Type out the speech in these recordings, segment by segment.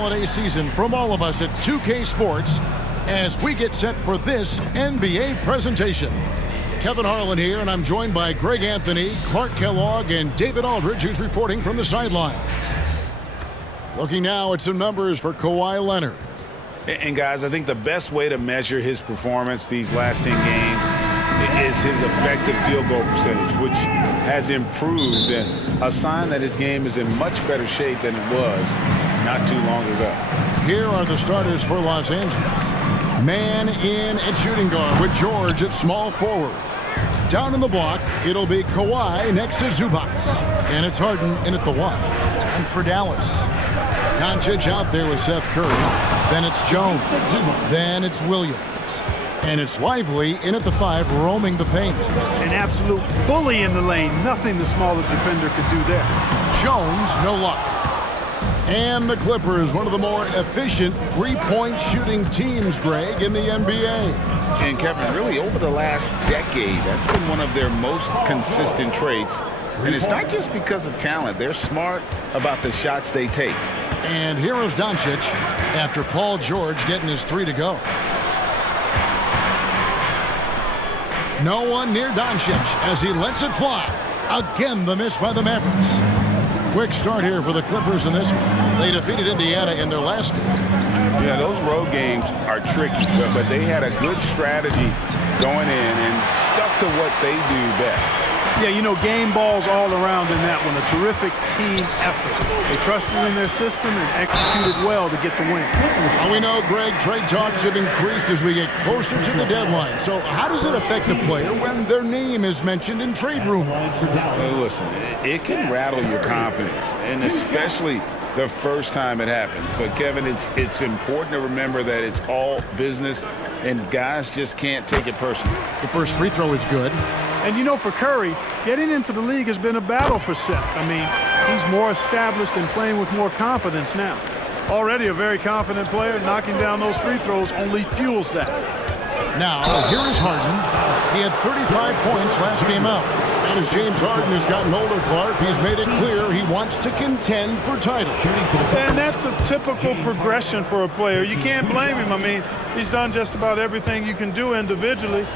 holiday season from all of us at 2K Sports as we get set for this NBA presentation. Kevin Harlan here, and I'm joined by Greg Anthony, Clark Kellogg, and David Aldridge, who's reporting from the sidelines. Looking now at some numbers for Kawhi Leonard. And guys, I think the best way to measure his performance these last 10 games is his effective field goal percentage, which has improved, and a sign that his game is in much better shape than it was not too long ago. Here are the starters for Los Angeles. Man in at shooting guard with George at small forward. Down in the block, it'll be Kawhi next to Zubac. And it's Harden in at the 1. And for Dallas, Doncic out there with Seth Curry. Then it's Jones. Then it's Williams. And it's Lively in at the 5, roaming the paint. An absolute bully in the lane. Nothing the smaller defender could do there. Jones, no luck. And the Clippers, one of the more efficient three-point shooting teams, Greg, in the NBA. And Kevin, really over the last decade, that's been one of their most consistent traits. And it's not just because of talent. They're smart about the shots they take. And here is Doncic after Paul George getting his 3 to go. No one near Doncic as he lets it fly. Again, the miss by the Mavericks. Quick start here for the Clippers in this one. They defeated Indiana in their last game. Yeah, those road games are tricky, but they had a good strategy going in and stuck to what they do best. Yeah, you know, game balls all around in that one. A terrific team effort. They trusted in their system and executed well to get the win. Well, we know, Greg, trade talks have increased as we get closer to the deadline. So how does it affect the player when their name is mentioned in trade rumors? Listen, it can rattle your confidence, and especially the first time it happens. But, Kevin, it's important to remember that it's all business, and guys just can't take it personally. The first free throw is good. And, you know, for Curry, getting into the league has been a battle for Seth. I mean, he's more established and playing with more confidence now. Already a very confident player, knocking down those free throws only fuels that. Now, here is Harden. He had 35 points last game out. And as James Harden has gotten older, Clark, he's made it clear he wants to contend for titles. And that's a typical progression for a player. You can't blame him. I mean, he's done just about everything you can do individually.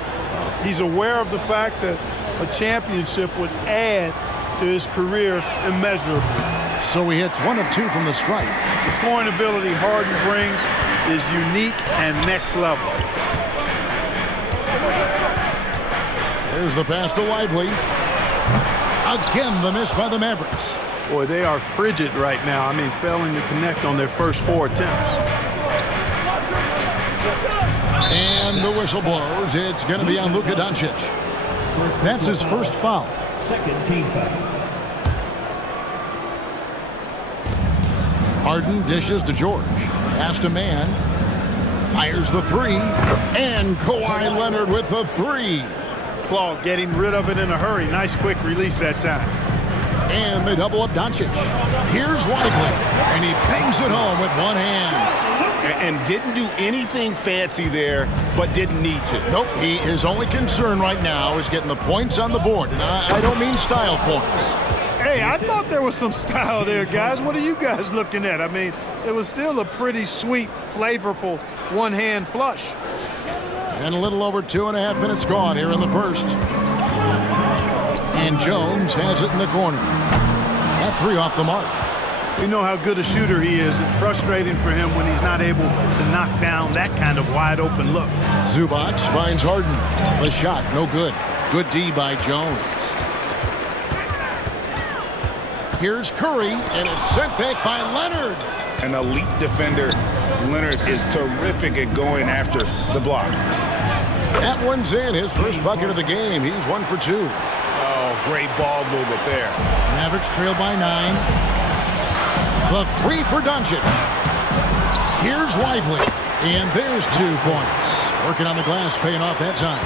He's aware of the fact that a championship would add to his career immeasurably. So he hits 1 of 2 from the stripe. The scoring ability Harden brings is unique and next level. There's the pass to Lively. Again, the miss by the Mavericks. Boy, they are frigid right now. I mean, failing to connect on their first 4 attempts. And the whistle blows. It's going to be on Luka Doncic. That's his first foul. Second team foul. Harden dishes to George. Pass to man. Fires the 3. And Kawhi Leonard with the 3. Claw getting rid of it in a hurry. Nice quick release that time. And they double up Doncic. Here's Lively. And he bangs it home with one hand. And didn't do anything fancy there, but didn't need to. Nope, his only concern right now is getting the points on the board. And I don't mean style points. Hey, I thought there was some style there, guys. What are you guys looking at? I mean, it was still a pretty sweet, flavorful one-hand flush. And a little over 2.5 minutes gone here in the first. And Jones has it in the corner. That 3 off the mark. We know how good a shooter he is. It's frustrating for him when he's not able to knock down that kind of wide-open look. Zubac finds Harden. The shot, no good. Good D by Jones. Here's Curry, and it's sent back by Leonard. An elite defender. Leonard is terrific at going after the block. That one's in. His first bucket of the game. He's 1 for 2. Oh, great ball movement there. Mavericks trail by 9. The 3 for Doncic. Here's Lively. And there's 2 points. Working on the glass, paying off that time.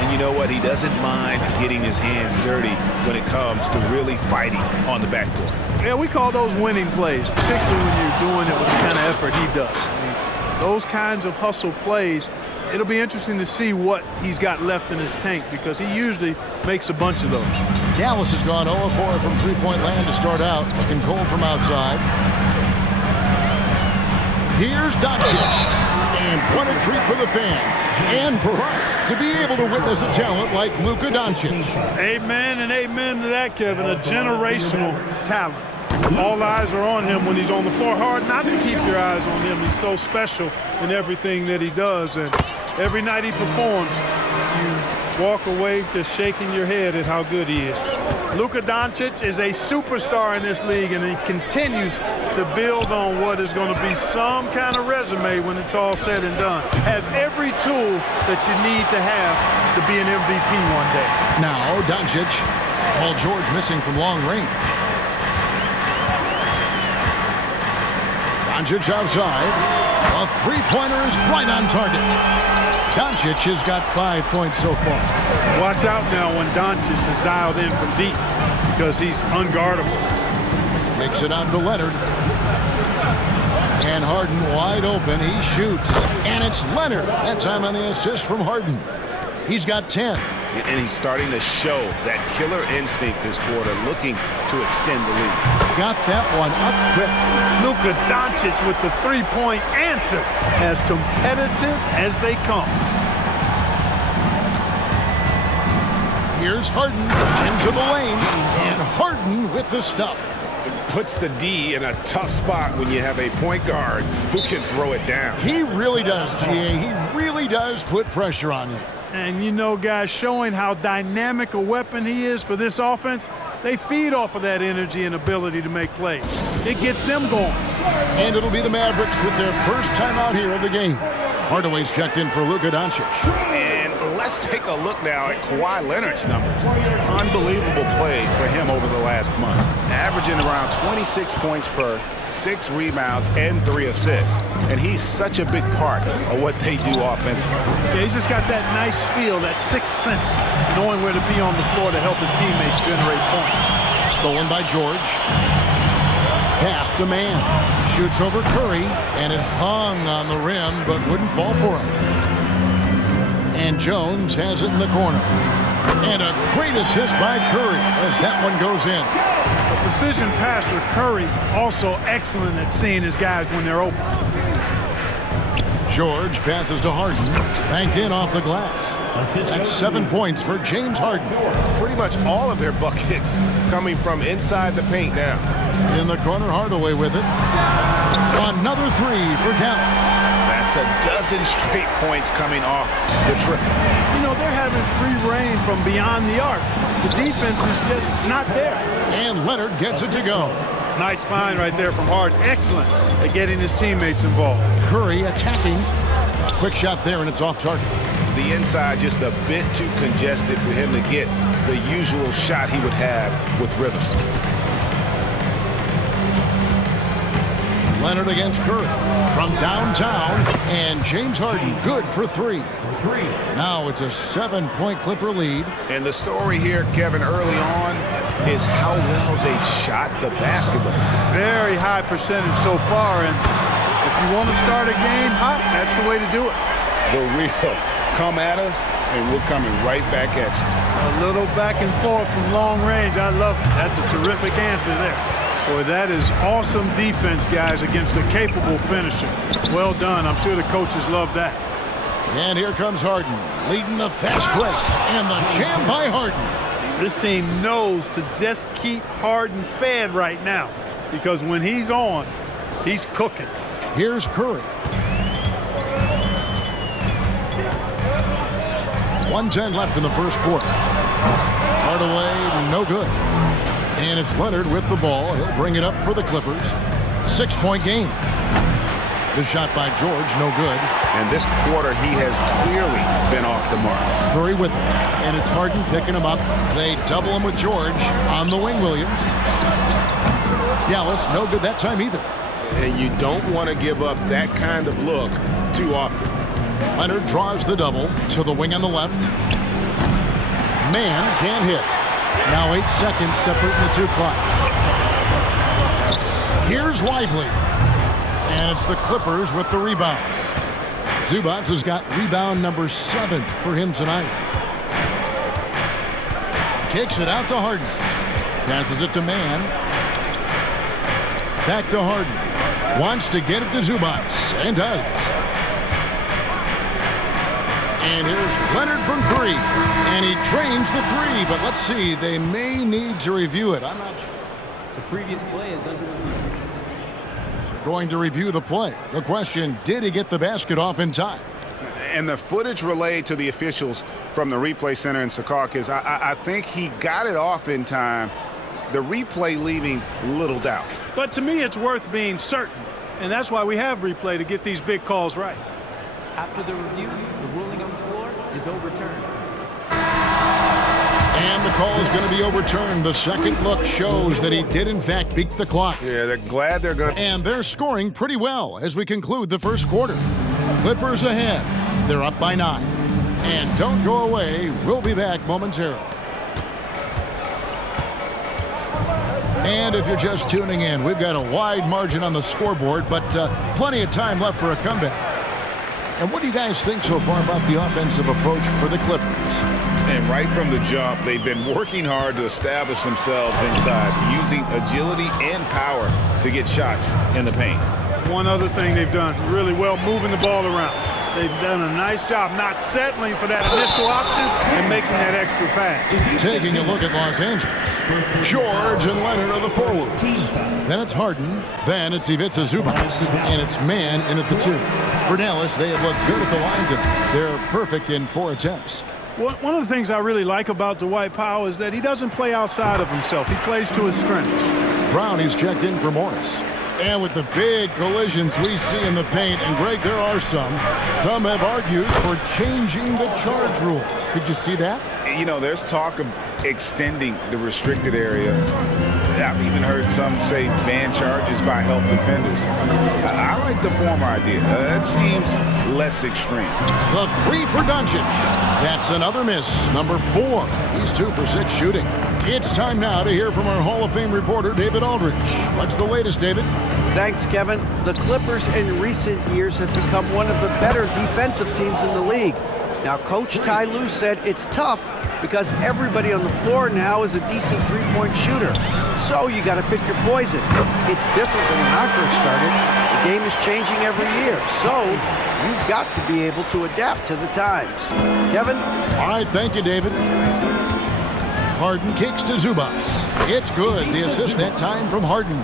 And you know what? He doesn't mind getting his hands dirty when it comes to really fighting on the backboard. Yeah, we call those winning plays, particularly when you're doing it with the kind of effort he does. I mean, those kinds of hustle plays, it'll be interesting to see what he's got left in his tank because he usually makes a bunch of those. Dallas has gone 0-4 from three-point land to start out, looking cold from outside. Here's Doncic. And what a treat for the fans and for us to be able to witness a talent like Luka Doncic. Amen and amen to that, Kevin. A generational talent. All eyes are on him when he's on the floor. Hard not to keep your eyes on him. He's so special in everything that he does. And every night he performs, you walk away just shaking your head at how good he is. Luka Doncic is a superstar in this league, and he continues to build on what is going to be some kind of resume when it's all said and done. Has every tool that you need to have to be an MVP one day. Now Doncic, Paul George missing from long range. Doncic outside. A three-pointer is right on target. Doncic has got 5 points so far. Watch out now when Doncic is dialed in from deep because he's unguardable. Takes it out to Leonard. And Harden wide open. He shoots. And it's Leonard. That time on the assist from Harden. He's got 10. And he's starting to show that killer instinct this quarter, looking to extend the lead. Got that one up quick. Luka Doncic with the three-point answer, as competitive as they come. Here's Harden into the lane, and Harden with the stuff. It puts the D in a tough spot when you have a point guard who can throw it down. He really does, GA. He really does put pressure on you. And you know, guys, showing how dynamic a weapon he is for this offense, they feed off of that energy and ability to make plays. It gets them going. And it'll be the Mavericks with their first time out here of the game. Hardaway's checked in for Luka Doncic. And let's take a look now at Kawhi Leonard's numbers. Unbelievable play for him over the last month. Averaging around 26 points per, 6 rebounds, and 3 assists. And he's such a big part of what they do offensively. Yeah, he's just got that nice feel, that sixth sense, knowing where to be on the floor to help his teammates generate points. Stolen by George. Pass to Man. Shoots over Curry, and it hung on the rim, but wouldn't fall for him. And Jones has it in the corner. And a great assist by Curry as that one goes in. A precision passer, Curry, also excellent at seeing his guys when they're open. George passes to Harden. Banked in off the glass. That's 7 points for James Harden. Pretty much all of their buckets coming from inside the paint now. In the corner, Hardaway with it. Another three for Dallas. That's a dozen straight points coming off the triple. You know, they're having free reign from beyond the arc. The defense is just not there. And Leonard gets it to go. Nice find right there from Harden. Excellent at getting his teammates involved. Curry attacking. A quick shot there, and it's off target. The inside just a bit too congested for him to get the usual shot he would have with rhythm. Leonard against Curry from downtown, and James Harden good for 3. Now it's a 7-point Clipper lead. And the story here, Kevin, early on is how well they've shot the basketball. Very high percentage so far, and if you want to start a game hot, that's the way to do it. The real come at us, and we're coming right back at you. A little back and forth from long range. I love it. That's a terrific answer there. Boy, that is awesome defense, guys, against a capable finisher. Well done. I'm sure the coaches love that. And here comes Harden, leading the fast break, and the jam by Harden. This team knows to just keep Harden fed right now, because when he's on, he's cooking. Here's Curry. 1:10 left in the first quarter. Hardaway, no good. And it's Leonard with the ball. He'll bring it up for the Clippers. 6-point game. The shot by George, no good. And this quarter, he has clearly been off the mark. Curry with him. And it's Harden picking him up. They double him with George on the wing, Williams. Dallas, no good that time either. And you don't want to give up that kind of look too often. Leonard draws the double to the wing on the left. Man can't hit. Now 8 seconds separating the two clocks. Here's Lively. And it's the Clippers with the rebound. Zubac has got rebound number 7 for him tonight. Kicks it out to Harden. Passes it to Man. Back to Harden. Wants to get it to Zubac, and does. And here's Leonard from three. And he trains the three, but let's see. They may need to review it. I'm not sure. The previous play is under review. Going to review the play. The question, did he get the basket off in time? And the footage relayed to the officials from the replay center in Secaucus, I think he got it off in time. The replay leaving little doubt. But to me, it's worth being certain. And that's why we have replay, to get these big calls right. After the review, the ruling on the floor is overturned. And the call is going to be overturned. The second look shows that he did, in fact, beat the clock. Yeah, they're glad they're going to. And they're scoring pretty well as we conclude the first quarter. Clippers ahead. They're up by 9. And don't go away. We'll be back momentarily. And if you're just tuning in, we've got a wide margin on the scoreboard, but plenty of time left for a comeback. And what do you guys think so far about the offensive approach for the Clippers? And right from the jump, they've been working hard to establish themselves inside, using agility and power to get shots in the paint. One other thing they've done really well, moving the ball around. They've done a nice job not settling for that initial option and making that extra pass. Taking a look at Los Angeles. George and Leonard are the forwards. Then it's Harden. Then it's Ivica Zubac. And it's man in at the 2. For Dallas, they have looked good at the line tonight. They're perfect in 4 attempts. One of the things I really like about Dwight Powell is that he doesn't play outside of himself. He plays to his strengths. Brown, he's checked in for Morris. And with the big collisions we see in the paint, and Greg, there are some have argued for changing the charge rule. Did you see that? You know, there's talk of extending the restricted area. I've even heard some say ban charges by help defenders. I like the former idea. That seems less extreme. The 3 for Doncic. That's another miss. Number 4. He's 2 for 6 shooting. It's time now to hear from our Hall of Fame reporter, David Aldridge. What's the latest, David? Thanks, Kevin. The Clippers in recent years have become one of the better defensive teams in the league. Now, Coach Ty Lue said it's tough because everybody on the floor now is a decent three-point shooter. So you got to pick your poison. It's different than when I first started. The game is changing every year. So you've got to be able to adapt to the times. Kevin? All right, thank you, David. Harden kicks to Zubac. It's good. The assist that time from Harden.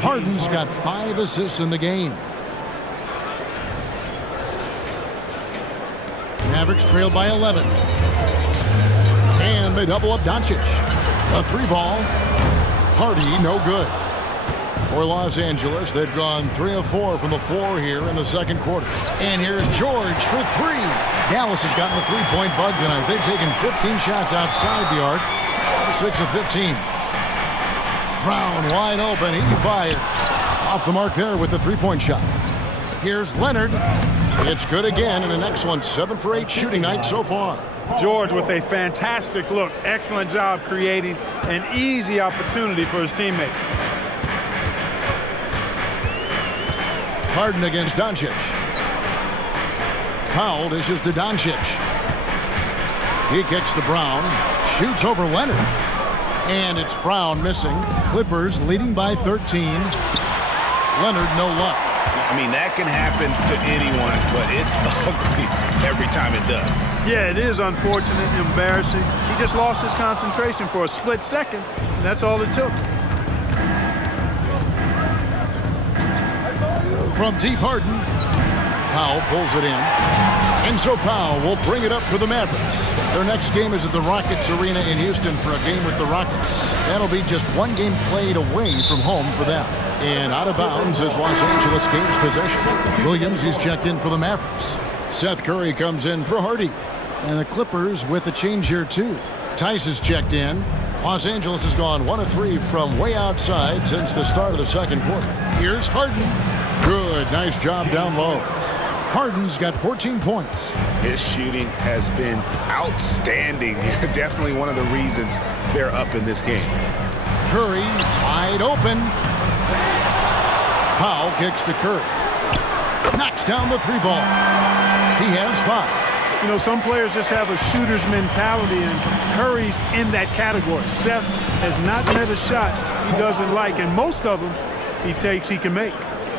Harden's got 5 assists in the game. Mavericks trailed by 11. And they double up Doncic. A 3 ball. Hardy, no good. For Los Angeles, they've gone 3 of 4 from the floor here in the second quarter. And here's George for 3. Dallas has gotten the 3-point bug tonight. They've taken 15 shots outside the arc. 6 of 15. Brown wide open. He fires. Off the mark there with the 3-point shot. Here's Leonard. It's good again, and an excellent 7 for 8 shooting night so far. George with a fantastic look. Excellent job creating an easy opportunity for his teammate. Harden against Doncic. Powell dishes to Doncic. He kicks to Brown. Shoots over Leonard. And it's Brown missing. Clippers leading by 13. Leonard, no luck. I mean, that can happen to anyone, but it's ugly every time it does. Yeah, it is unfortunate, embarrassing. He just lost his concentration for a split second, and that's all it took. From deep, Harden. Powell pulls it in. And so Powell will bring it up for the Mavericks. Their next game is at the Rockets Arena in Houston for a game with the Rockets. That'll be just 1 game played away from home for them. And out of bounds as Los Angeles gains possession. Williams, he's checked in for the Mavericks. Seth Curry comes in for Hardy. And the Clippers with a change here too. Tice is checked in. Los Angeles has gone 1 of 3 from way outside since the start of the second quarter. Here's Harden. Good, nice job down low. Harden's got 14 points. His shooting has been outstanding. Definitely one of the reasons they're up in this game. Curry wide open. Powell kicks to Curry. Knocks down the 3 ball. He has 5. You know, some players just have a shooter's mentality, and Curry's in that category. Seth has not met a shot he doesn't like, and most of them he takes, he can make.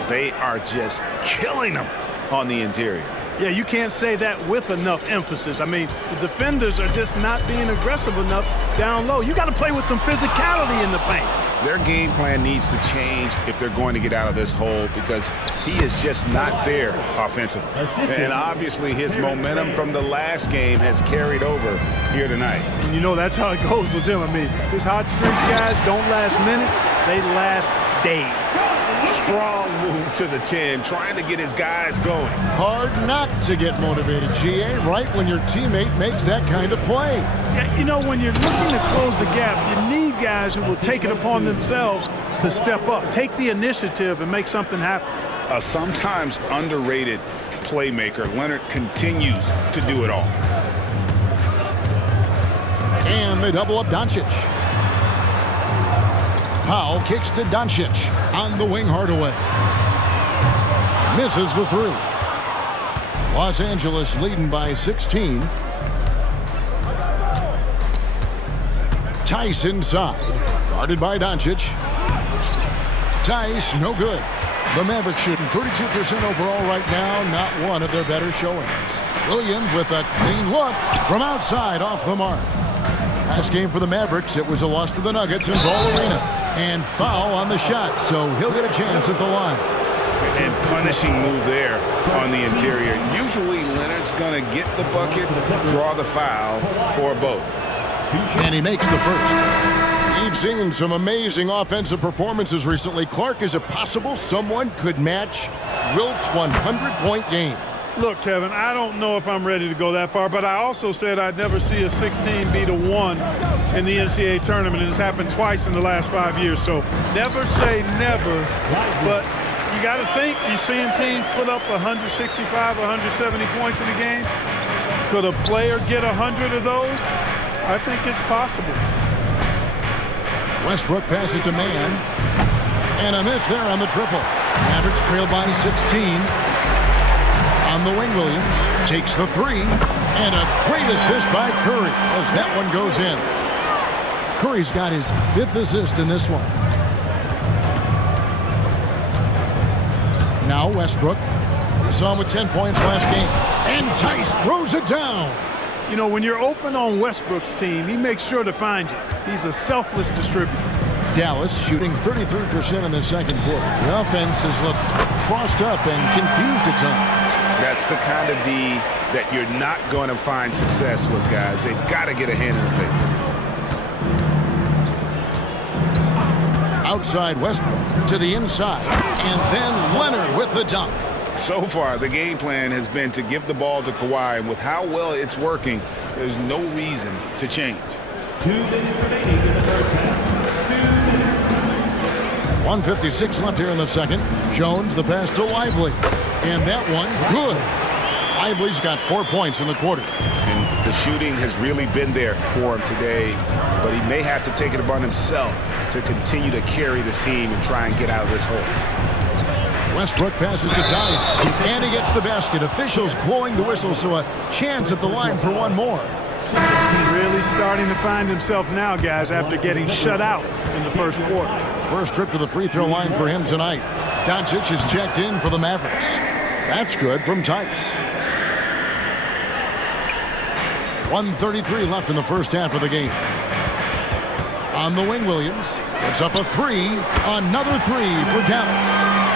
They are just killing him on the interior. Yeah, you can't say that with enough emphasis. I mean, the defenders are just not being aggressive enough down low. You got to play with some physicality in the paint. Their game plan needs to change if they're going to get out of this hole because he is just not there offensively. And obviously his momentum from the last game has carried over here tonight. And you know that's how it goes with him. I mean, his hot streaks, guys, don't last minutes. They last days. Strong move to the 10, trying to get his guys going. Hard not to get motivated, GA, right when your teammate makes that kind of play. Yeah, you know, when you're looking to close the gap, you need guys who will take it upon themselves to step up, take the initiative, and make something happen. A sometimes underrated playmaker, Leonard continues to do it all. And they double up Doncic. Powell kicks to Doncic. On the wing, Hardaway. Misses the three. Los Angeles leading by 16. Tice inside. Guarded by Doncic. Tice, no good. The Mavericks shooting 32% overall right now. Not one of their better showings. Williams with a clean look from outside off the mark. Last game for the Mavericks, it was a loss to the Nuggets in Ball Arena. And foul on the shot, so he'll get a chance at the line. And punishing move there on the interior. Usually Leonard's going to get the bucket, draw the foul, or both. And he makes the first. We've seen some amazing offensive performances recently. Clark, is it possible someone could match Wilt's 100-point game? Look, Kevin, I don't know if I'm ready to go that far, but I also said I'd never see a 16 beat a 1 in the NCAA tournament, and it's happened twice in the last 5 years. So never say never, but you got to think you're seeing teams put up 165, 170 points in a game. Could a player get 100 of those? I think it's possible. Westbrook passes to Mann. And a miss there on the triple. Mavericks trail by 16. On the wing, Williams takes the three. And a great assist by Curry as that one goes in. Curry's got his 5th assist in this one. Now Westbrook. We saw him with 10 points last game. And Tice throws it down. You know, when you're open on Westbrook's team, he makes sure to find you. He's a selfless distributor. Dallas shooting 33% in the second quarter. The offense has looked crossed up and confused at times. That's the kind of D that you're not going to find success with, guys. They've got to get a hand in the face. Outside Westbrook to the inside. And then Leonard with the dunk. So far, the game plan has been to give the ball to Kawhi, and with how well it's working, there's no reason to change. 1:56 left here in the second. Jones, the pass to Lively. And that one, good. Lively's got 4 points in the quarter. And the shooting has really been there for him today, but he may have to take it upon himself to continue to carry this team and try and get out of this hole. Westbrook passes to Tice. And he gets the basket. Officials blowing the whistle, so a chance at the line for one more. Really starting to find himself now, guys, after getting shut out in the first quarter. First trip to the free throw line for him tonight. Doncic is checked in for the Mavericks. That's good from Tice. 1:33 left in the first half of the game. On the wing, Williams. It's up a three. Another three for Dallas.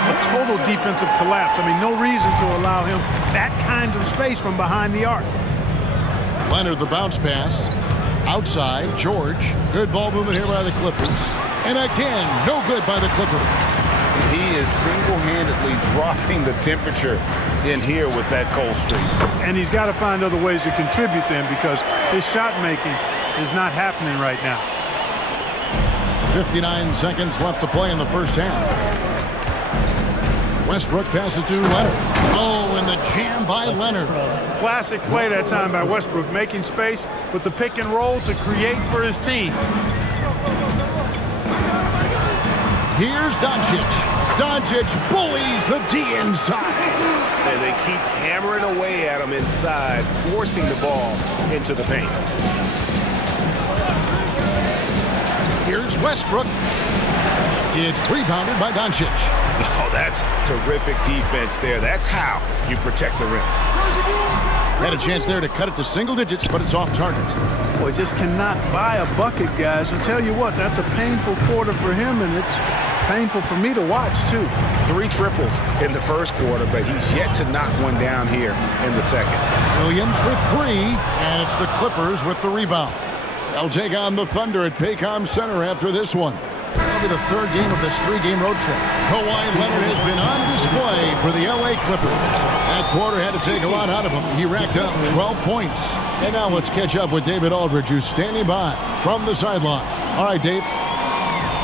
A total defensive collapse. I mean, no reason to allow him that kind of space from behind the arc. Leonard, the bounce pass. Outside, George. Good ball movement here by the Clippers. And again, no good by the Clippers. He is single-handedly dropping the temperature in here with that cold streak. And he's got to find other ways to contribute then, because his shot making is not happening right now. 59 seconds left to play in the first half. Westbrook passes to Leonard. Oh, and the jam by Leonard. Classic play that time by Westbrook, making space with the pick and roll to create for his team. Here's Doncic. Doncic bullies the D inside. And they keep hammering away at him inside, forcing the ball into the paint. Here's Westbrook. It's rebounded by Doncic. Oh, that's terrific defense there. That's how you protect the rim. Had a chance there to cut it to single digits, but it's off target. Boy, just cannot buy a bucket, guys. And tell you what, that's a painful quarter for him, and it's painful for me to watch, too. 3 triples in the first quarter, but he's yet to knock one down here in the second. Williams for 3, and it's the Clippers with the rebound. They'll take on the Thunder at Paycom Center after this one. That'll be the 3rd game of this 3-game road trip. Kawhi Leonard has been on display for the LA Clippers. That quarter had to take a lot out of him. He racked up 12 points. And now let's catch up with David Aldridge, who's standing by from the sideline. All right, Dave.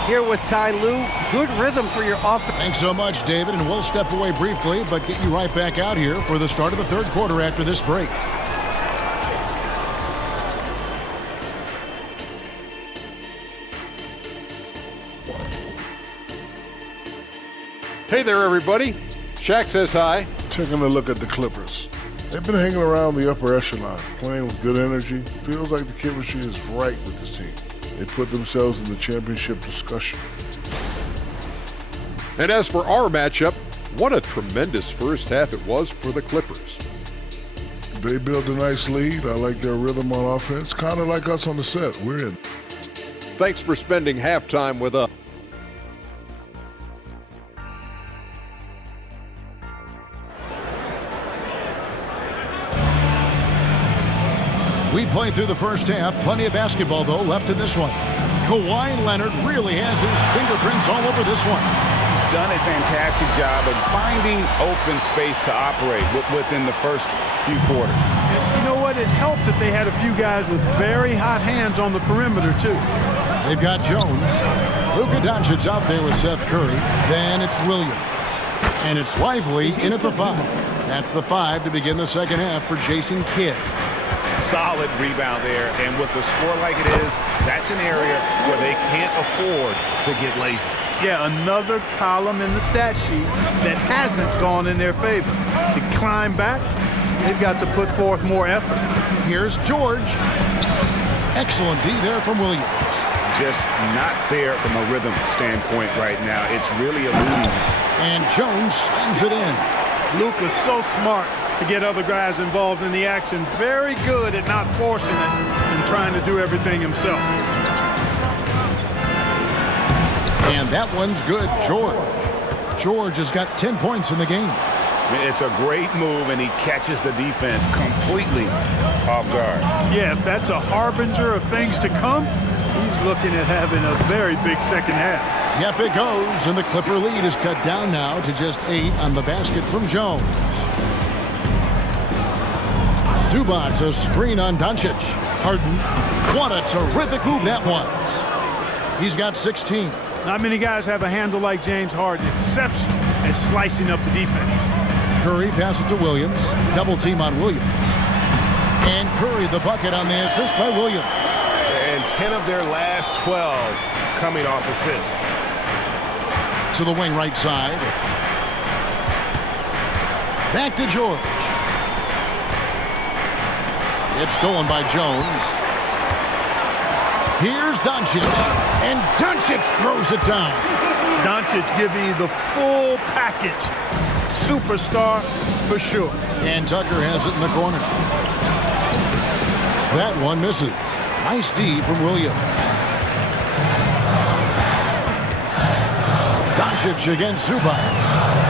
Here with Ty Lue. Good rhythm for your offense. Thanks so much, David, and we'll step away briefly, but get you right back out here for the start of the 3rd quarter after this break. Hey there, everybody. Shaq says hi. Taking a look at the Clippers. They've been hanging around the upper echelon, playing with good energy. Feels like the chemistry is right with this team. They put themselves in the championship discussion. And as for our matchup, what a tremendous first half it was for the Clippers. They built a nice lead. I like their rhythm on offense. Kind of like us on the set. We're in. Thanks for spending halftime with us. We played through the first half. Plenty of basketball, though, left in this one. Kawhi Leonard really has his fingerprints all over this one. He's done a fantastic job of finding open space to operate within the first few quarters. And you know what? It helped that they had a few guys with very hot hands on the perimeter, too. They've got Jones. Luka Doncic out there with Seth Curry. Then it's Williams. And it's Lively in at the 5. That's the 5 to begin the second half for Jason Kidd. Solid rebound there, and with the score like it is, that's an area where they can't afford to get lazy. Yeah, another column in the stat sheet that hasn't gone in their favor. To climb back, they've got to put forth more effort. Here's George. Excellent D there from Williams. Just not there from a rhythm standpoint right now. It's really eluding him. And Jones slams it in. Luka's so smart to get other guys involved in the action. Very good at not forcing it and trying to do everything himself. And that one's good. George has got 10 points in the game. It's a great move, and he catches the defense completely off guard. Yeah, if that's a harbinger of things to come, he's looking at having a very big second half. Yep, it goes, and the Clipper lead is cut down now to just 8 on the basket from Jones. Zubac, a screen on Doncic. Harden, what a terrific move that was. He's got 16. Not many guys have a handle like James Harden, exceptional at slicing up the defense. Curry passes to Williams. Double team on Williams. And Curry the bucket on the assist by Williams. And 10 of their last 12 coming off assists. To the wing right side. Back to George. It's stolen by Jones. Here's Doncic. And Doncic throws it down. Doncic giving you the full package. Superstar for sure. And Tucker has it in the corner. That one misses. Nice D from Williams. Doncic against Zubac.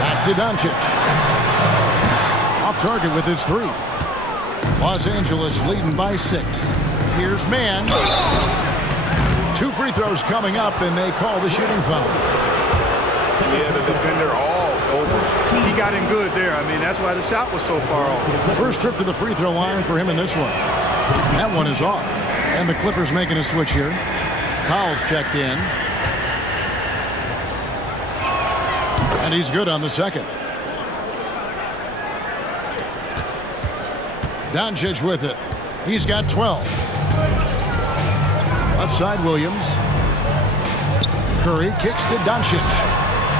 Back to Doncic. Off target with his 3. Los Angeles leading by 6. Here's Mann. 2 free throws coming up, and they call the shooting foul. Yeah, the defender all over. He got in good there. I mean, that's why the shot was so far off. First trip to the free throw line for him in this one. That one is off. And the Clippers making a switch here. Powell's checked in. And he's good on the second. Doncic with it. He's got 12. Left side, Williams. Curry kicks to Doncic.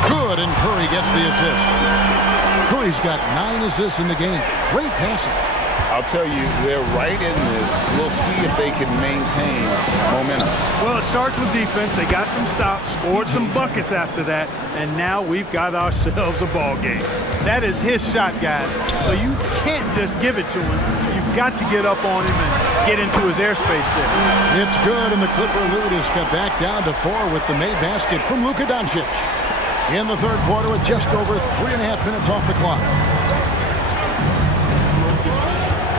Good, and Curry gets the assist. Curry's got 9 assists in the game. Great passing. I'll tell you, they're right in this. We'll see if they can maintain momentum. Well, it starts with defense. They got some stops, scored some buckets after that, and now we've got ourselves a ball game. That is his shot, guys. So you can't just give it to him. You've got to get up on him and get into his airspace there. It's good, and the Clipper lead has got back down to 4 with the made basket from Luka Doncic. In the third quarter with just over 3.5 minutes off the clock.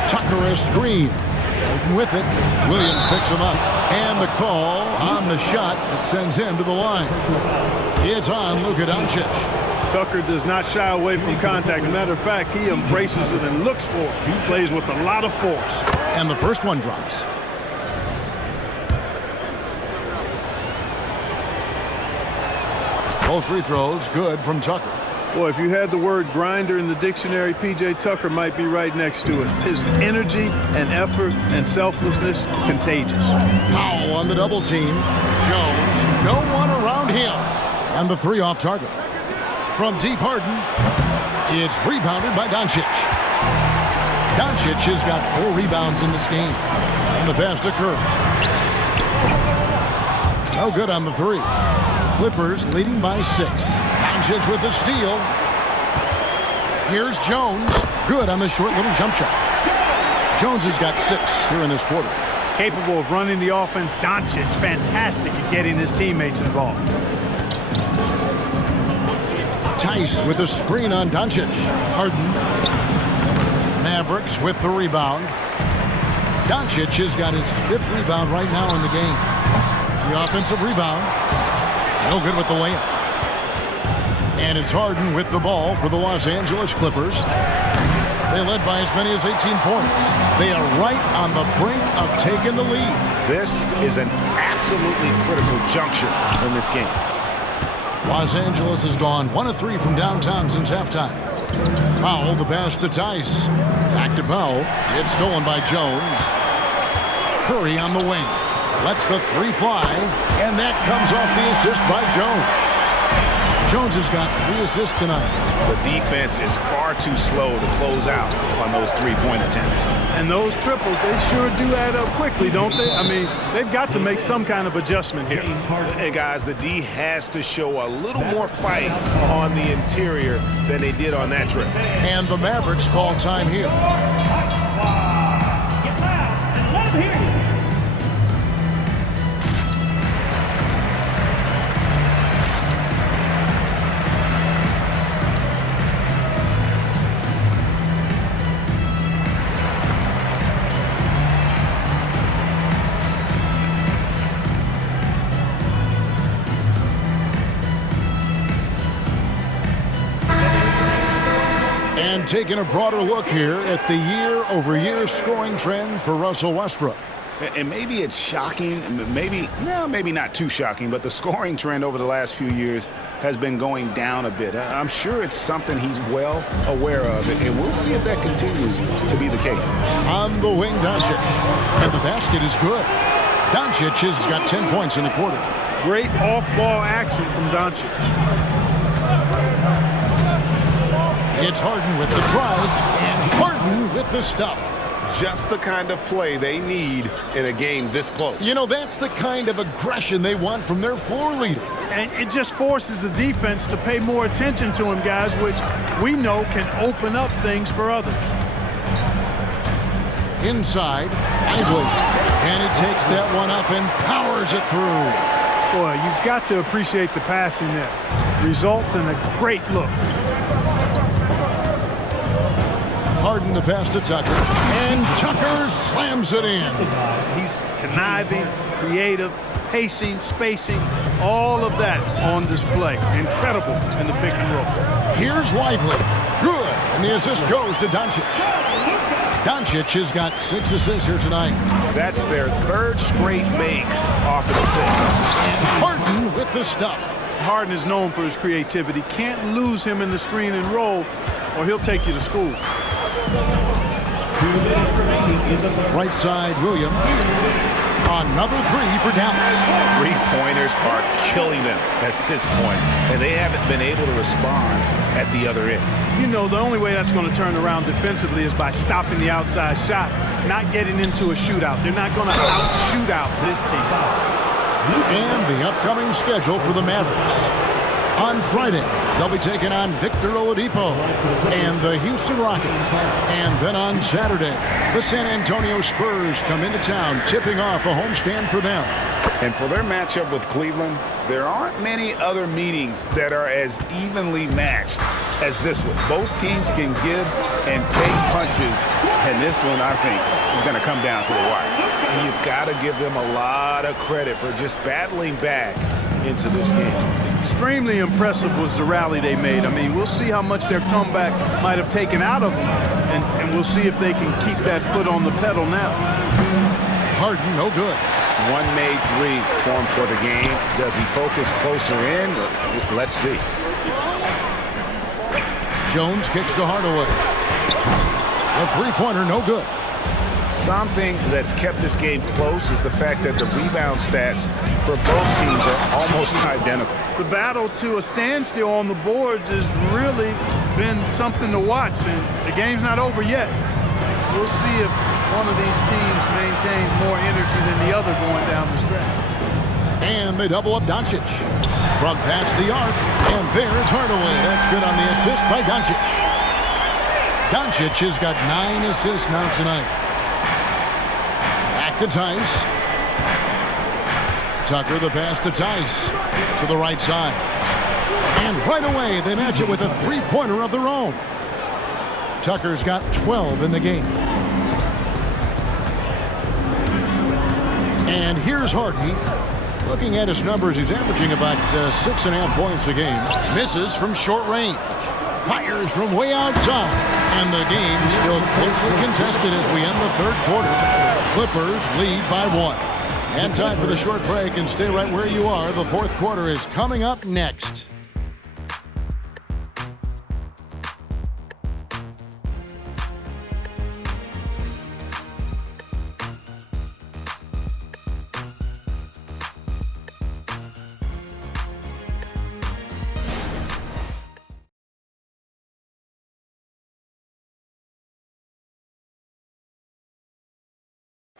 Tucker a screen. Harden with it. Williams picks him up. And the call on the shot that sends him to the line. It's on Luka Doncic. Tucker does not shy away from contact. As a matter of fact, he embraces it and looks for it. He plays with a lot of force. And the first one drops. Both free throws good from Tucker. Boy, if you had the word grinder in the dictionary, P.J. Tucker might be right next to it. His energy and effort and selflessness, contagious. Powell on the double team. Jones, no one around him. And the 3 off target. From deep Harden, it's rebounded by Doncic. Doncic has got 4 rebounds in this game. And the pass to Curry. No good on the 3. Clippers leading by 6. Doncic with the steal. Here's Jones. Good on the short little jump shot. Jones has got 6 here in this quarter. Capable of running the offense. Doncic, fantastic at getting his teammates involved. Tice with the screen on Doncic. Harden. Mavericks with the rebound. Doncic has got his 5th rebound right now in the game. The offensive rebound. No good with the layup. And it's Harden with the ball for the Los Angeles Clippers. They led by as many as 18 points. They are right on the brink of taking the lead. This is an absolutely critical juncture in this game. Los Angeles has gone 1 of 3 from downtown since halftime. Powell, the pass to Tice. Back to Powell. It's stolen by Jones. Curry on the wing. Lets the 3 fly, and that comes off the assist by Jones. Jones has got 3 assists tonight. The defense is far too slow to close out on those 3-point attempts. And those triples, they sure do add up quickly, don't they? I mean, they've got to make some kind of adjustment here. Hey, guys, the D has to show a little more fight on the interior than they did on that trip. And the Mavericks call time here. And taking a broader look here at the year-over-year scoring trend for Russell Westbrook. And maybe it's shocking, maybe not too shocking, but the scoring trend over the last few years has been going down a bit. I'm sure it's something he's well aware of, and we'll see if that continues to be the case. On the wing, Doncic. And the basket is good. Doncic has got 10 points in the quarter. Great off-ball action from Doncic. It's Harden with the drive, and Harden with the stuff. Just the kind of play they need in a game this close. You know, that's the kind of aggression they want from their floor leader. And it just forces the defense to pay more attention to him, guys, which we know can open up things for others. Inside, Lively. And he takes that one up and powers it through. Boy, you've got to appreciate the passing there. Results in a great look. Harden the pass to Tucker, and Tucker slams it in. He's conniving, creative, pacing, spacing, all of that on display. Incredible in the pick and roll. Here's Lively. Good, and the assist goes to Doncic. Doncic has got 6 assists here tonight. That's their 3rd straight make off of the 6. And Harden with the stuff. Harden is known for his creativity. Can't lose him in the screen and roll, or he'll take you to school. Right side, Williams. Another three for Dallas. Three-pointers are killing them at this point, and they haven't been able to respond at the other end. You know, the only way that's going to turn around defensively is by stopping the outside shot, not getting into a shootout. They're not going to out-shoot out this team. And the upcoming schedule for the Mavericks. On Friday, they'll be taking on Victor Oladipo and the Houston Rockets. And then on Saturday, the San Antonio Spurs come into town, tipping off a homestand for them. And for their matchup with Cleveland, there aren't many other meetings that are as evenly matched as this one. Both teams can give and take punches, and this one, I think, is going to come down to the wire. And you've got to give them a lot of credit for just battling back into this game. Extremely impressive was the rally they made. I mean, we'll see how much their comeback might have taken out of them, and we'll see if they can keep that foot on the pedal now. Harden, no good. One made three for him for the game. Does he focus closer in? Let's see. Jones kicks to Hardaway. The three-pointer, no good. Something that's kept this game close is the fact that the rebound stats for both teams are almost identical. The battle to a standstill on the boards has really been something to watch, and the game's not over yet. We'll see if one of these teams maintains more energy than the other going down the stretch. And they double up Doncic. From past the arc, and there's Hardaway. That's good on the assist by Doncic. Doncic has got 9 assists now tonight. Back to Tice. Tucker the pass to Tice. To the right side. And right away, they match it with a three-pointer of their own. Tucker's got 12 in the game. And here's Hardy. Looking at his numbers, he's averaging about 6.5 points a game. Misses from short range. Fires from way outside. And the game still closely contested as we end the third quarter. Clippers lead by 1. And time for the short break, and stay right where you are. The fourth quarter is coming up next.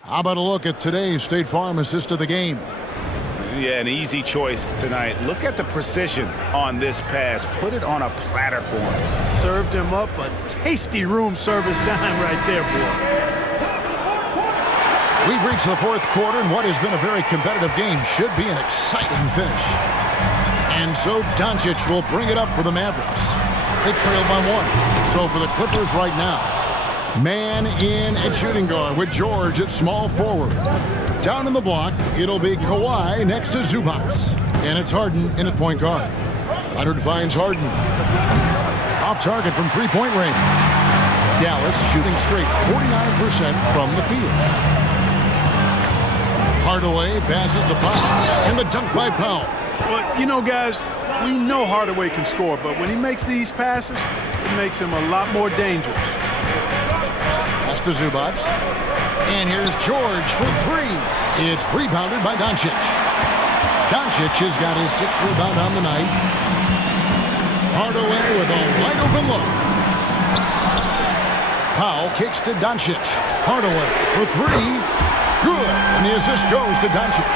How about a look at today's State Farm assist of the game? Yeah, an easy choice tonight. Look at the precision on this pass. Put it on a platter for him. Served him up a tasty room service dime right there, boy. We've reached the fourth quarter, and what has been a very competitive game should be an exciting finish. And so Doncic will bring it up for the Mavericks. They trail by 1. So for the Clippers right now, man in at shooting guard with George at small forward. Down in the block, it'll be Kawhi next to Zubac. And it's Harden in at point guard. Leonard finds Harden. Off target from three-point range. Dallas shooting straight 49% from the field. Hardaway passes to Powell. And the dunk by Powell. Well, you know, guys, we know Hardaway can score, but when he makes these passes, it makes him a lot more dangerous. To Zubac. And here's George for 3. It's rebounded by Doncic. Doncic has got his 6th rebound on the night. Hardaway with a wide open look. Powell kicks to Doncic. Hardaway for 3. Good. And the assist goes to Doncic.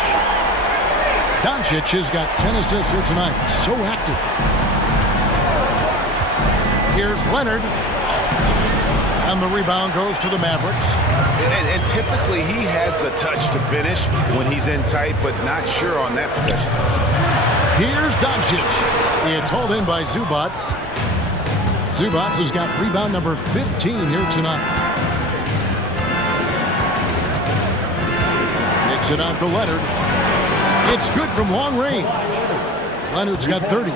Doncic has got 10 assists here tonight. So active. Here's Leonard. And the rebound goes to the Mavericks. And typically he has the touch to finish when he's in tight, but not sure on that possession. Here's Doncic. It's hauled in by Zubac. Zubac has got rebound number 15 here tonight. Takes it out to Leonard. It's good from long range. Leonard's got 30.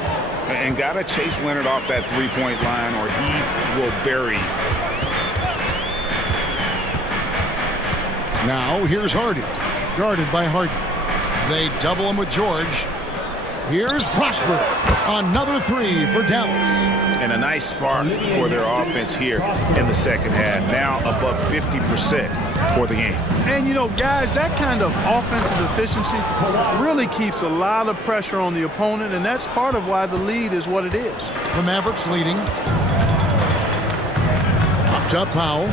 And got to chase Leonard off that three-point line or he will bury. Now, here's Hardy, guarded by Harden. They double him with George. Here's Prosper. Another 3 for Dallas. And a nice spark for their offense here in the second half. Now above 50% for the game. And, you know, guys, that kind of offensive efficiency really keeps a lot of pressure on the opponent, and that's part of why the lead is what it is. The Mavericks leading. Up top, Powell.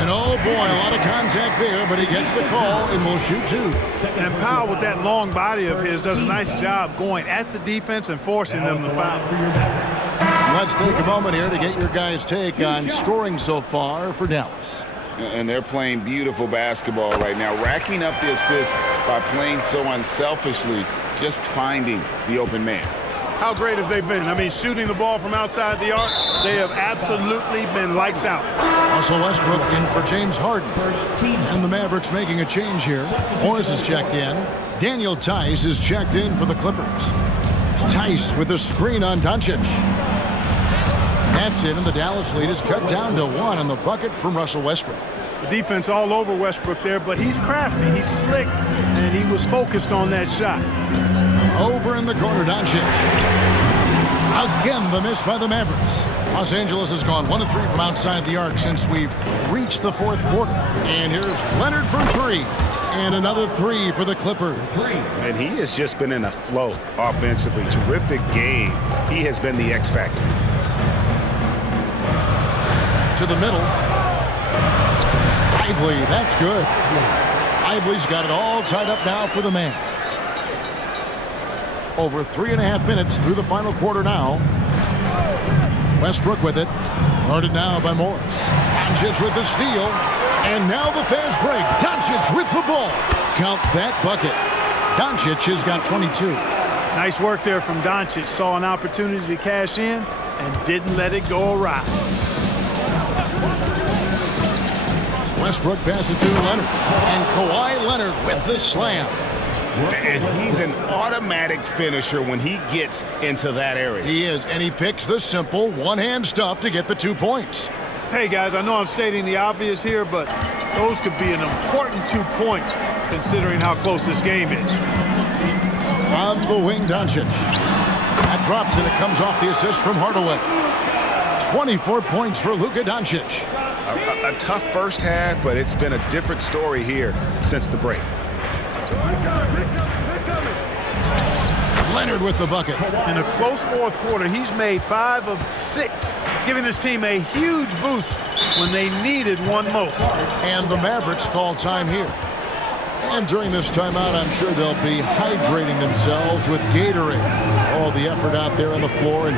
And oh boy, a lot of contact there, but he gets the call and will shoot two. And Powell, with that long body of his, does a nice job going at the defense and forcing them to foul. Let's take a moment here to get your guys' take on scoring so far for Dallas. And they're playing beautiful basketball right now, racking up the assists by playing so unselfishly, just finding the open man. How great have they been? I mean, shooting the ball from outside the arc, they have absolutely been lights out. Russell Westbrook in for James Harden. And the Mavericks making a change here. Morris is checked in. Daniel Tice is checked in for the Clippers. Tice with a screen on Doncic. That's it, and the Dallas lead is cut down to 1 on the bucket from Russell Westbrook. The defense all over Westbrook there, but he's crafty, he's slick, and he was focused on that shot. Over in the corner, Doncic. Again, the miss by the Mavericks. Los Angeles has gone 1 of 3 from outside the arc since we've reached the fourth quarter. And here's Leonard from 3. And another 3 for the Clippers. And he has just been in a flow offensively. Terrific game. He has been the X factor. To the middle. Lively, that's good. Lively's got it all tied up now for the Mavs. Over 3.5 minutes through the final quarter now. Westbrook with it. Guarded now by Morris. Doncic with the steal. And now the fast break. Doncic with the ball. Count that bucket. Doncic has got 22. Nice work there from Doncic. Saw an opportunity to cash in and didn't let it go awry. Westbrook passes to Leonard. And Kawhi Leonard with the slam. And he's an automatic finisher when he gets into that area. He is, and he picks the simple one-hand stuff to get the 2 points. Hey, guys, I know I'm stating the obvious here, but those could be an important 2 points considering how close this game is. On the wing, Doncic. That drops, and it comes off the assist from Hardaway. 24 points for Luka Doncic. A tough first half, but it's been a different story here since the break. Leonard with the bucket. In a close fourth quarter, he's made 5 of 6, giving this team a huge boost when they needed one most. And the Mavericks call time here. And during this timeout, I'm sure they'll be hydrating themselves with Gatorade. All the effort out there on the floor, and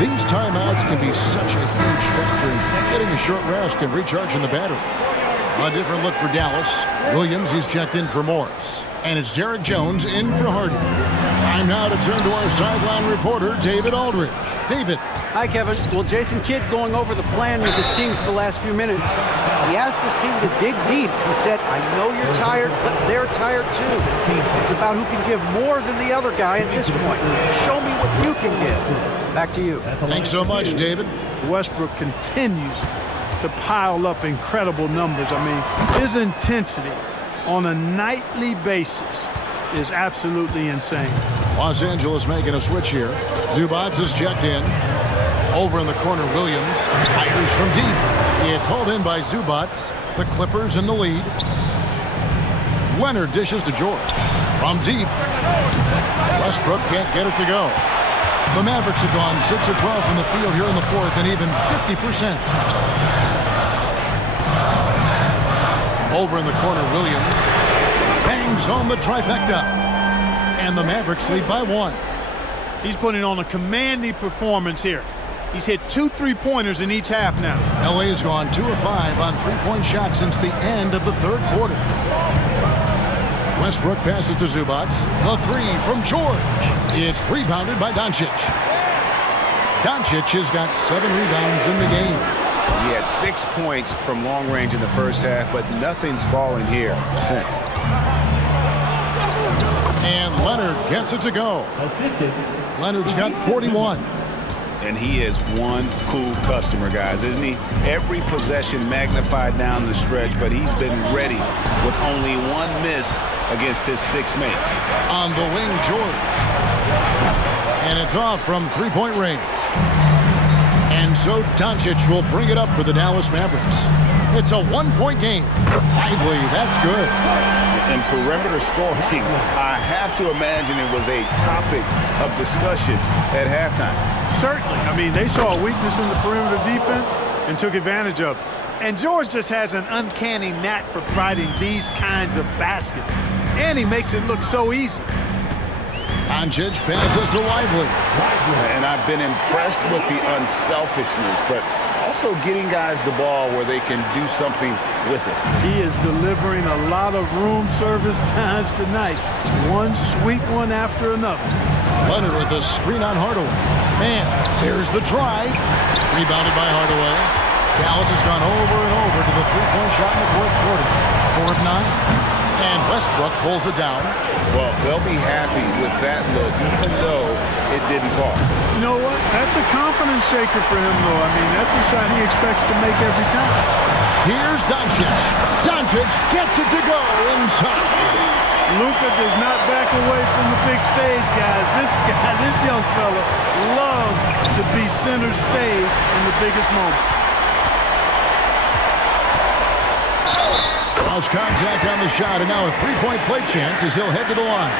these timeouts can be such a huge factor in getting a short rest and recharging the battery. A different look for Dallas. Williams, he's checked in for Morris. And it's Derek Jones in for Harden. Time now to turn to our sideline reporter, David Aldridge. David. Hi, Kevin. Well, Jason Kidd going over the plan with his team for the last few minutes. He asked his team to dig deep. He said, I know you're tired, but they're tired too. It's about who can give more than the other guy at this point. Show me what you can give. Back to you. Thanks so much, David. Westbrook continues to pile up incredible numbers. I mean, his intensity on a nightly basis is absolutely insane. Los Angeles making a switch here. Zubac is checked in. Over in the corner, Williams fires from deep. It's hauled in by Zubac. The Clippers in the lead. Leonard dishes to George. From deep. Westbrook can't get it to go. The Mavericks have gone 6 of 12 from the field here in the fourth and even 50%. Over in the corner, Williams bangs home the trifecta. And the Mavericks lead by 1. He's putting on a commanding performance here. He's hit 2 3-pointers in each half now. LA has gone 2 of 5 on 3-point shots since the end of the third quarter. Westbrook passes to Zubac. The 3 from George. It's rebounded by Doncic. Doncic has got 7 rebounds in the game. He had 6 points from long range in the first half, but nothing's fallen here since. And Leonard gets it to go. Leonard's got 41. And he is one cool customer, guys, isn't he? Every possession magnified down the stretch, but he's been ready with only 1 miss against his 6 mates. On the wing, George. And it's off from three-point range. And so Doncic will bring it up for the Dallas Mavericks. It's a one-point game. Lively, that's good. And perimeter scoring, I have to imagine it was a topic of discussion at halftime. Certainly. I mean, they saw a weakness in the perimeter defense and took advantage of it. And George just has an uncanny knack for providing these kinds of baskets. And he makes it look so easy. Doncic passes to Lively. And I've been impressed with the unselfishness, but also getting guys the ball where they can do something with it. He is delivering a lot of room service times tonight. One sweet one after another. Leonard with a screen on Hardaway. Man, there's the drive. Rebounded by Hardaway. Dallas has gone over and over to the three-point shot in the fourth quarter. 4 of 9. And Westbrook pulls it down. Well, they'll be happy with that look, even though it didn't fall. You know what? That's a confidence shaker for him, though. I mean, that's a shot he expects to make every time. Here's Doncic. Doncic gets it to go inside. Luka does not back away from the big stage, guys. This young fella loves to be center stage in the biggest moments. Cross contact on the shot, and now a three-point play chance as he'll head to the line.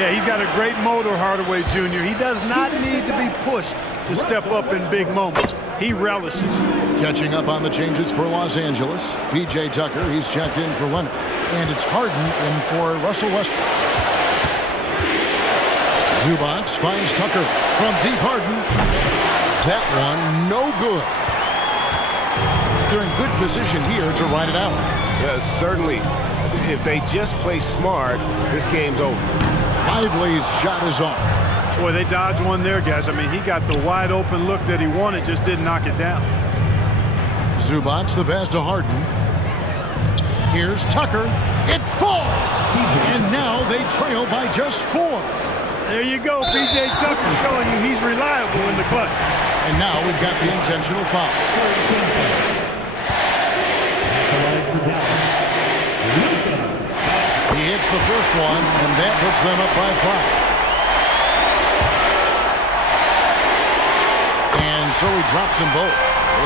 Yeah, he's got a great motor, Hardaway Jr. He does not need to be pushed to step up in big moments. He relishes it. Catching up on the changes for Los Angeles, P.J. Tucker, he's checked in for Leonard. And it's Harden in for Russell Westbrook. Zubac finds Tucker from deep. Harden. That one, no good. They're in good position here to ride it out. Yeah, certainly. If they just play smart, this game's over. Lively's shot is off. Boy, they dodged one there, guys. I mean, he got the wide open look that he wanted, just didn't knock it down. Zubac, the pass to Harden. Here's Tucker. It falls! And now they trail by just 4. There you go, P.J. Tucker showing you he's reliable in the clutch. And now we've got the intentional foul. He hits the first one, and that puts them up by 5. And so he drops them both.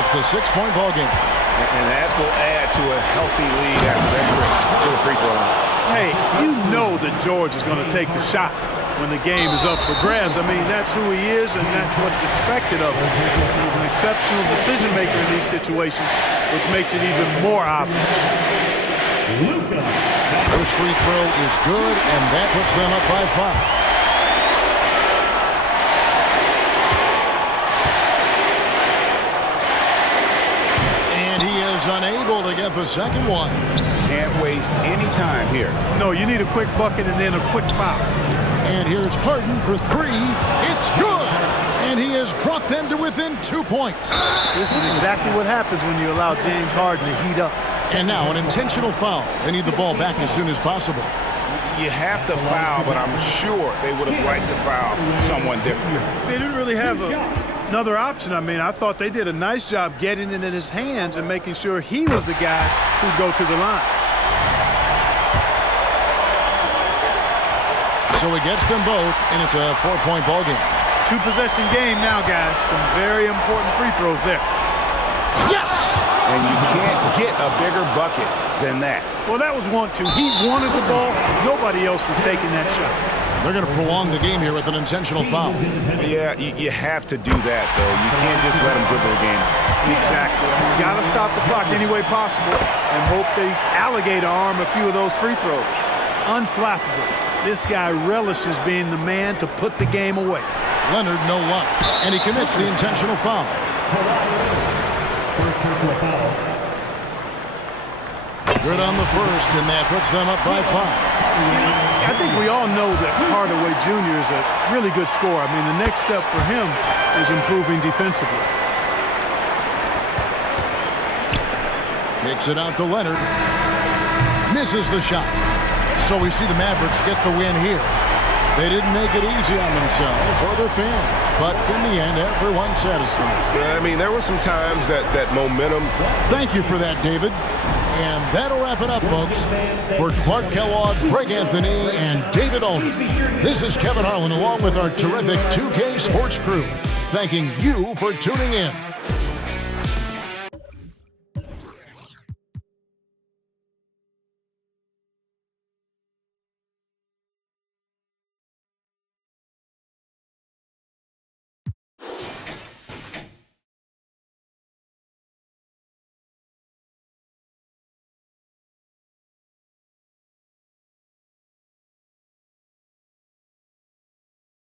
It's a 6-point ball game. And that will add to a healthy lead after that trip to the free throw line. Hey, you know that George is going to take the shot when the game is up for grabs. I mean, that's who he is, and that's what's expected of him. He's an exceptional decision maker in these situations, which makes it even more obvious. First free throw is good, and that puts them up by 5. And he is unable to get the second one. Can't waste any time here. No, you need a quick bucket and then a quick foul. And here's Harden for 3. It's good! And he has brought them to within 2 points. This is exactly what happens when you allow James Harden to heat up. And now an intentional foul. They need the ball back as soon as possible. You have to foul, but I'm sure they would have liked to foul someone different. They didn't really have another option. I mean, I thought they did a nice job getting it in his hands and making sure he was the guy who'd go to the line. So he gets them both, and it's a 4-point ball game. 2-possession game now, guys. Some very important free throws there. Yes! And you can't get a bigger bucket than that. Well, that was 1-2. He wanted the ball. Nobody else was taking that shot. They're going to prolong the game here with an intentional foul. Yeah, you have to do that, though. You can't just let them dribble the game. Exactly. You got to stop the clock any way possible and hope they alligator arm a few of those free throws. Unflappable. This guy relishes being the man to put the game away. Leonard, no luck. And he commits the intentional foul. Good on the first, and that puts them up by 5. I think we all know that Hardaway Jr. is a really good scorer. I mean, the next step for him is improving defensively. Kicks it out to Leonard. Misses the shot. So we see the Mavericks get the win here. They didn't make it easy on themselves or their fans, but in the end, everyone's satisfied. I mean, there were some times that momentum. Thank you for that, David. And that'll wrap it up, folks. For Clark Kellogg, Greg Anthony, and David Aldridge, this is Kevin Harlan along with our terrific 2K Sports crew, thanking you for tuning in.